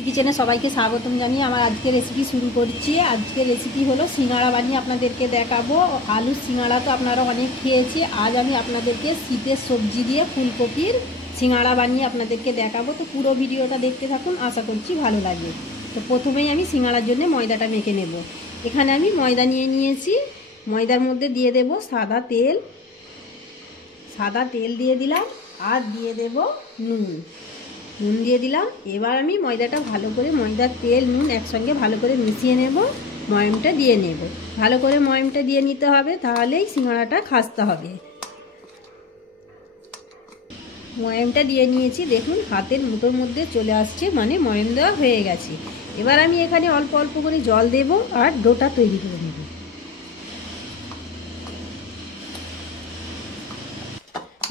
কিচেনে সবাইকে স্বাগতম জানিয়ে আমার আজকের রেসিপি শুরু করছি। আজকের রেসিপি হলো সিঙ্গাড়া বানিয়ে আপনাদেরকে দেখাবো। আলুর সিঙ্গাড়া তো আপনারা অনেক খেয়েছি, আজ আমি আপনাদেরকে শীতের সবজি দিয়ে ফুলকপির সিঙ্গাড়া বানিয়ে আপনাদেরকে দেখাবো। তো পুরো ভিডিওটা দেখতে থাকুন, আশা করছি ভালো লাগবে। তো প্রথমেই আমি সিঙ্গাড়ার জন্য ময়দাটা মেখে নেব। এখানে আমি ময়দা নিয়ে নিয়েছি, ময়দার মধ্যে দিয়ে দেব সাদা তেল দিয়ে দিলাম, আর দিয়ে দেব নুন দিয়ে দিলাম। এবার আমি ময়দাটা ভালো করে, ময়দার তেল নুন একসঙ্গে ভালো করে মিশিয়ে নেব, ময়মটা দিয়ে নেব। ভালো করে ময়মটা দিয়ে নিতে হবে, তাহলেই সিঙ্গাড়াটা খাস্তা হবে। ময়মটা দিয়ে নিয়েছি, দেখুন হাতের মুঠোর মধ্যে চলে আসছে, মানে ময়ম দেওয়া হয়ে গেছে। এবার আমি এখানে অল্প অল্প করে জল দেব আর ডোটা তৈরি করে নেব।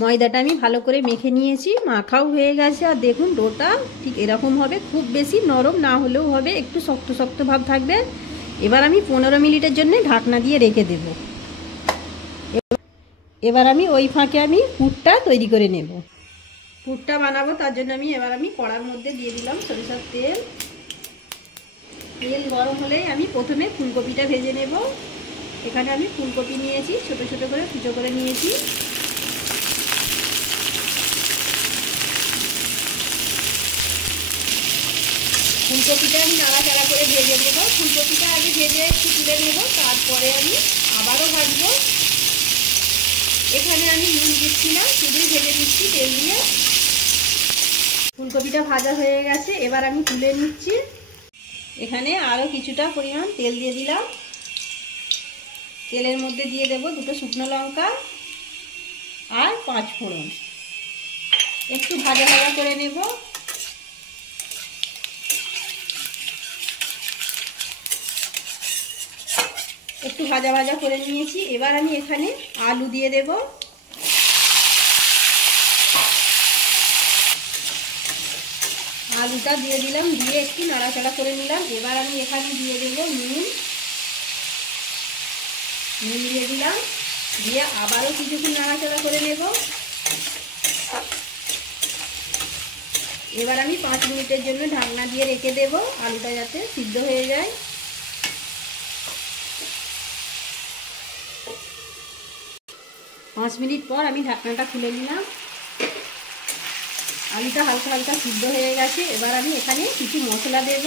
ময়দাটা আমি ভালো করে মেখে নিয়েছি, মাখাও হয়ে গেছে। আর দেখুন ডোটা ঠিক এরকম হবে, খুব বেশি নরম না হলেও হবে, একটু শক্ত শক্ত ভাব থাকবে। এবার আমি 15 মিনিটের জন্য ঢাকনা দিয়ে রেখে দেব। এবার আমি ওই ফাঁকে আমি পুরটা তৈরি করে নেব। পুরটা বানাবো, তার জন্য এবার আমি কড়ার মধ্যে দিয়ে দিলাম সরিষার তেল। তেল গরম হলেই আমি প্রথমে ফুলকপিটা ভেজে নেব। এখানে আমি ফুলকপি নিয়েছি, ছোট ছোট করে কুচো করে নিয়েছি। ফুলকপিটা আমি নাড়াচাড়া করে ভেজে নেব। ফুলকপিটা আগে ভেজে একটু তুলে নেব, তারপরে আমি আবারও ভাজবো। এখানে আমি নুন দিচ্ছি না, শুধুই ভেজে দিচ্ছি তেল দিয়ে। ফুলকপিটা ভাজা হয়ে গেছে, এবার আমি তুলে নিচ্ছি। এখানে আরও কিছুটা পরিমাণ তেল দিয়ে দিলাম। তেলের মধ্যে দিয়ে দেব 2 শুকনো লঙ্কা আর 5 ফোড়ন। একটু ভাজা ভাজা করে নেব। একটু ভাজা ভাজা করে নিয়েছি। এবার আমি এখানে আলু দিয়ে দেব। আলুটা দিয়ে দিলাম, দিয়ে একটু নাড়াচাড়া করে নিলাম। এবার আমি এখানে দিয়ে দেব নুন দিয়ে দিলাম, দিয়ে আবারও কিছুক্ষণ নাড়াচাড়া করে নেব। এবার আমি 5 মিনিটের জন্য ঢাকনা দিয়ে রেখে দেব, আলুটা যাতে সিদ্ধ হয়ে যায়। পাঁচ মিনিট পর আমি ঢাকনাটা খুলে নিলাম। আলুটা হালকা হালকা সিদ্ধ হয়ে গেছে। এবার আমি এখানে কিছু মশলা দেব।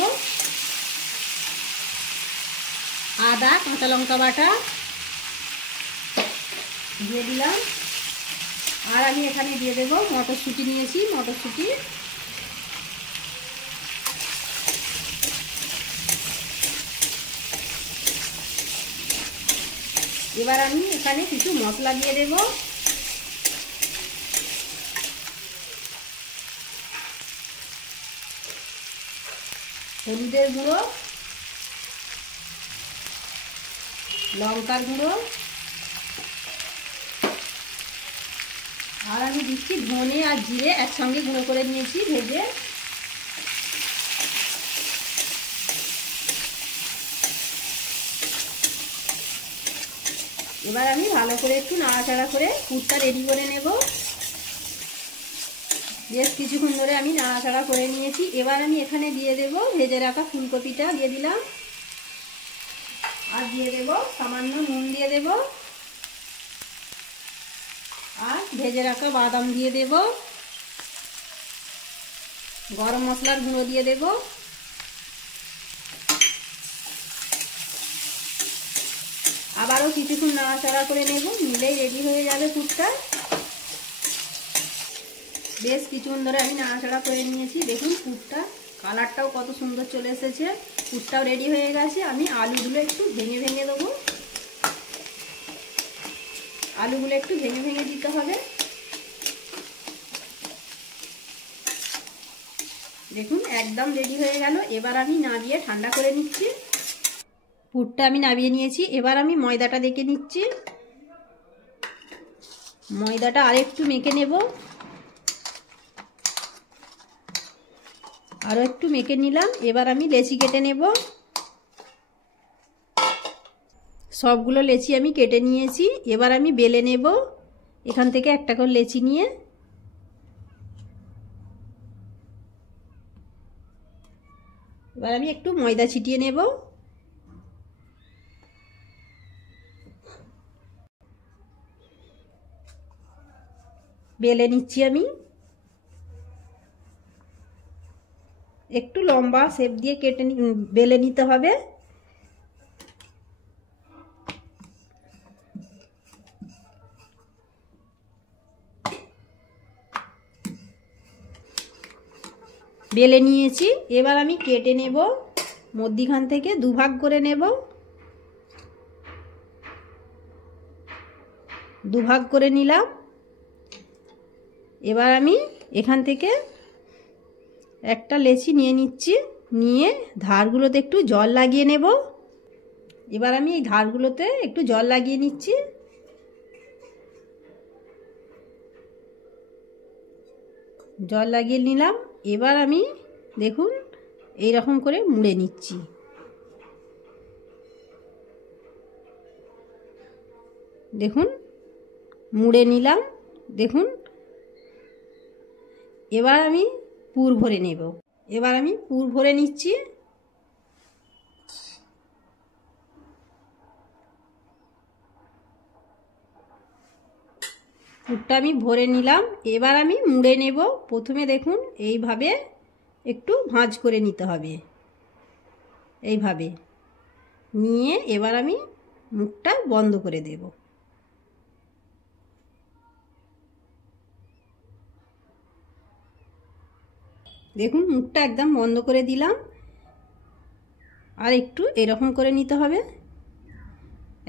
আদা কাঁচা লঙ্কা বাটা দিয়ে দিলাম, আর আমি এখানে দিয়ে দেব মটরশুঁটি নিয়েছি, মটরশুঁটি। এবার আমি এখানে কিছু মশলা দিয়ে দেব। হলুদের গুঁড়ো, লঙ্কার গুঁড়ো, আর আমি দিচ্ছি ধনে আর জিরে একসঙ্গে গুঁড়ো করে নিয়েছি ভেজে। এবার আমি ভালো করে একটু নাড়াচাড়া করে পুরটা রেডি করে নেব। বেশ কিছুক্ষণ ধরে আমি নাড়াচাড়া করে নিয়েছি। এবার আমি এখানে দিয়ে দেব ভেজে রাখা ফুলকপিটা দিয়ে দিলাম, আর দিয়ে দেব সামান্য নুন দিয়ে দেব, আর ভেজে রাখা বাদাম দিয়ে দেব, গরম মশলার গুঁড়ো দিয়ে দেব। আবারও কিছুক্ষণ নাড়াচাড়া করে নেব, নিলেই রেডি হয়ে যাবে পুরটা। বেশ কিছুক্ষণ ধরে আমি নাড়াচাড়া করে নিয়েছি। দেখুন পুরটা কালারটাও কত সুন্দর চলে এসেছে। পুরটাও রেডি হয়ে গেছে। আমি আলুগুলো একটু ভেঙে ভেঙে দেবো। আলুগুলো একটু ভেঙে ভেঙে দিতে হবে। দেখুন একদম রেডি হয়ে গেল। এবার আমি নামিয়ে ঠান্ডা করে নিচ্ছি। পুরটা আমি নামিয়ে নিয়েছি। এবার আমি ময়দাটা দেখে নিচ্ছি। ময়দাটা আরেকটু মেখে নেব, আরও একটু মেখে নিলাম। এবার আমি লেচি কেটে নেব। সবগুলো লেচি আমি কেটে নিয়েছি। এবার আমি বেলে নেব। এখান থেকে একটা করে লেচি নিয়ে এবার আমি একটু ময়দা ছিটিয়ে নেব। বেলে নিচ্ছি আমি। একটু লম্বা শেপ দিয়ে কেটে বেলে নিতে হবে। বেলে নিয়েছি, এবার আমি কেটে নেব। মধ্যিখান থেকে দুভাগ করে নেব। দুভাগ করে নিলাম। এবার আমি এখান থেকে একটা লেচি নিয়ে নিচ্ছি, নিয়ে ধারগুলোতে একটু জল লাগিয়ে নেব। এবার আমি এই ধারগুলোতে একটু জল লাগিয়ে নিচ্ছি। জল লাগিয়ে নিলাম। এবার আমি দেখুন এই রকম করে মুড়ে নিচ্ছি। দেখুন মুড়ে নিলাম। দেখুন এবার আমি পুর ভরে নেব। এবার আমি পুর ভরে নিচ্ছি। পুরটা আমি ভরে নিলাম। এবার আমি মুড়ে নেব। প্রথমে দেখুন এইভাবে একটু ভাঁজ করে নিতে হবে, এইভাবে নিয়ে এবার আমি মুখটা বন্ধ করে দেব। দেখুন মুখটা একদম বন্ধ করে দিলাম। আর একটু এরকম করে নিতে হবে।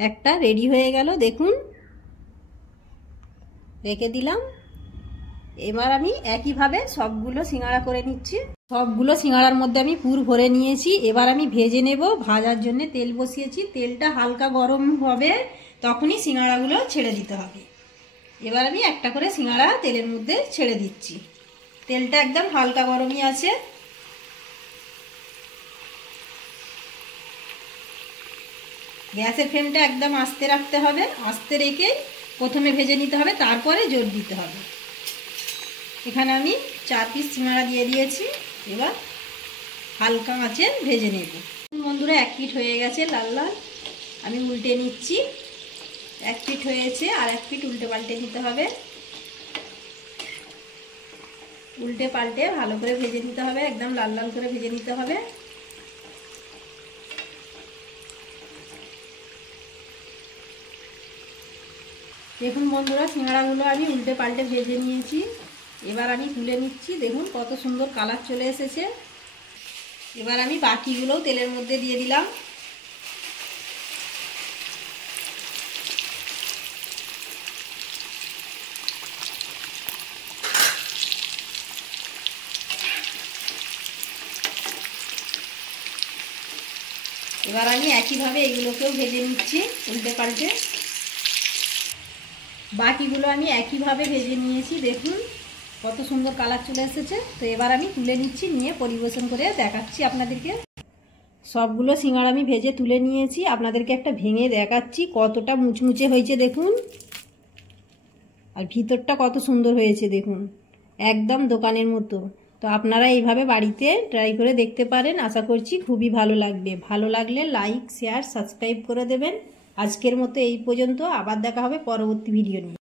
একটা রেডি হয়ে গেল, দেখুন রেখে দিলাম। এবার আমি একইভাবে সবগুলো সিঙ্গাড়া করে নিচ্ছি। সবগুলো সিঙ্গাড়ার মধ্যে আমি পুর ভরে নিয়েছি। এবার আমি ভেজে নেব। ভাজার জন্য তেল বসিয়েছি। তেলটা হালকা গরম হবে, তখনই সিঙ্গাড়াগুলো ছেড়ে দিতে হবে। এবার আমি একটা করে সিঙ্গাড়া তেলের মধ্যে ছেড়ে দিচ্ছি। তেলটা একদম হালকা গরমই আছে। গ্যাসের ফ্লেমটা একদম আস্তে রাখতে হবে। আস্তে রেখে প্রথমে ভেজে নিতে হবে, তারপরে জোর দিতে হবে। এখানে আমি 4 পিস সিঙ্গাড়া দিয়ে দিয়েছি। এবার হালকা আঁচে ভেজে নেব। বন্ধুরা 1 পিঠ হয়ে গেছে লাল লাল, আমি উল্টে নিচ্ছি। 1 পিঠ হয়েছে, আর 1 পিঠ উল্টে পাল্টে নিতে হবে। উল্টে পাল্টে ভালো করে ভেজে নিতে হবে, একদম লাল লাল করে ভেজে নিতে হবে। দেখুন বন্ধুরা সিঙ্গাড়াগুলো আমি উল্টে পাল্টে ভেজে নিয়েছি। এবার আমি তুলে নিচ্ছি। দেখুন কত সুন্দর কালার চলে এসেছে। এবার আমি বাকিগুলোও তেলের মধ্যে দিয়ে দিলাম। এবার আমি একইভাবে এগুলোকেও ভেজে নিচ্ছি উল্টে পাল্টে। বাকিগুলো আমি একইভাবে ভেজে নিয়েছি। দেখুন কত সুন্দর কালার চলে এসেছে। তো এবার আমি তুলে নিচ্ছি, নিয়ে পরিবেশন করে দেখাচ্ছি আপনাদেরকে। সবগুলো সিঙ্গাড়া আমি ভেজে তুলে নিয়েছি। আপনাদেরকে একটা ভেঙে দেখাচ্ছি কতটা মুচমুচে হয়েছে দেখুন। আর ভিতরটা কত সুন্দর হয়েছে দেখুন, একদম দোকানের মতো। তো আপনারা এইভাবে বাড়িতে ট্রাই করে দেখতে পারেন। আশা করছি খুবই ভালো লাগবে। ভালো লাগলে লাইক, শেয়ার, সাবস্ক্রাইব করে দেবেন। আজকের মতো এই পর্যন্ত। আবার দেখা হবে পরবর্তী ভিডিও নিয়ে।